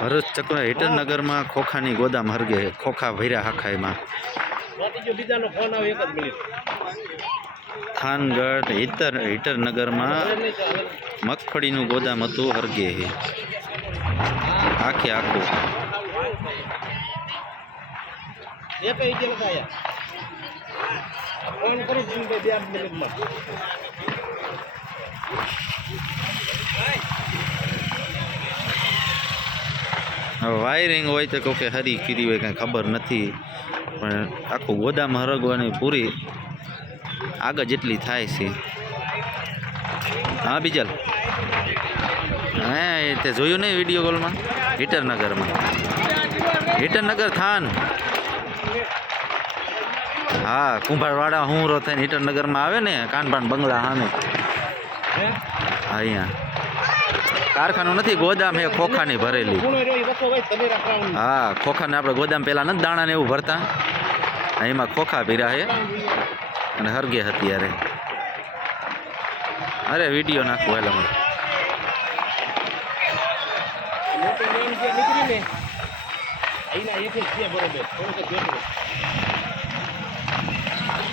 ભરૂચ ચકલા હિટરનગર में खोखा गोदाम हरगे खोखा भर्या हाखाई में थानगढ़ हिटरनगर में मगफड़ी गोदाम हतुं हरगे है आखे आखू वायरिंग हो तो के हरी कीरी हो कहीं खबर नहीं पण आखू गोदाम हरगवानी पूरी आग जेटली थाय छे। हाँ बीजल हाँ ते जोयुं नहीं विडियो कॉल में हिटरनगर में हिटरनगर थान हाँ कुंभारवाड़ा हुंरो थईने हिटरनगर में आवे ने कानबान बंगला सामे अहींया कारखानु नहीं गोदाम है खोखा नहीं भरेली। हाँ खोखा ने अपने गोदाम पहला न दाणा ने एवं भरता एम खोखा पीरा है अने हरगे हत्यारे अरे वीडियो नाखो हेलो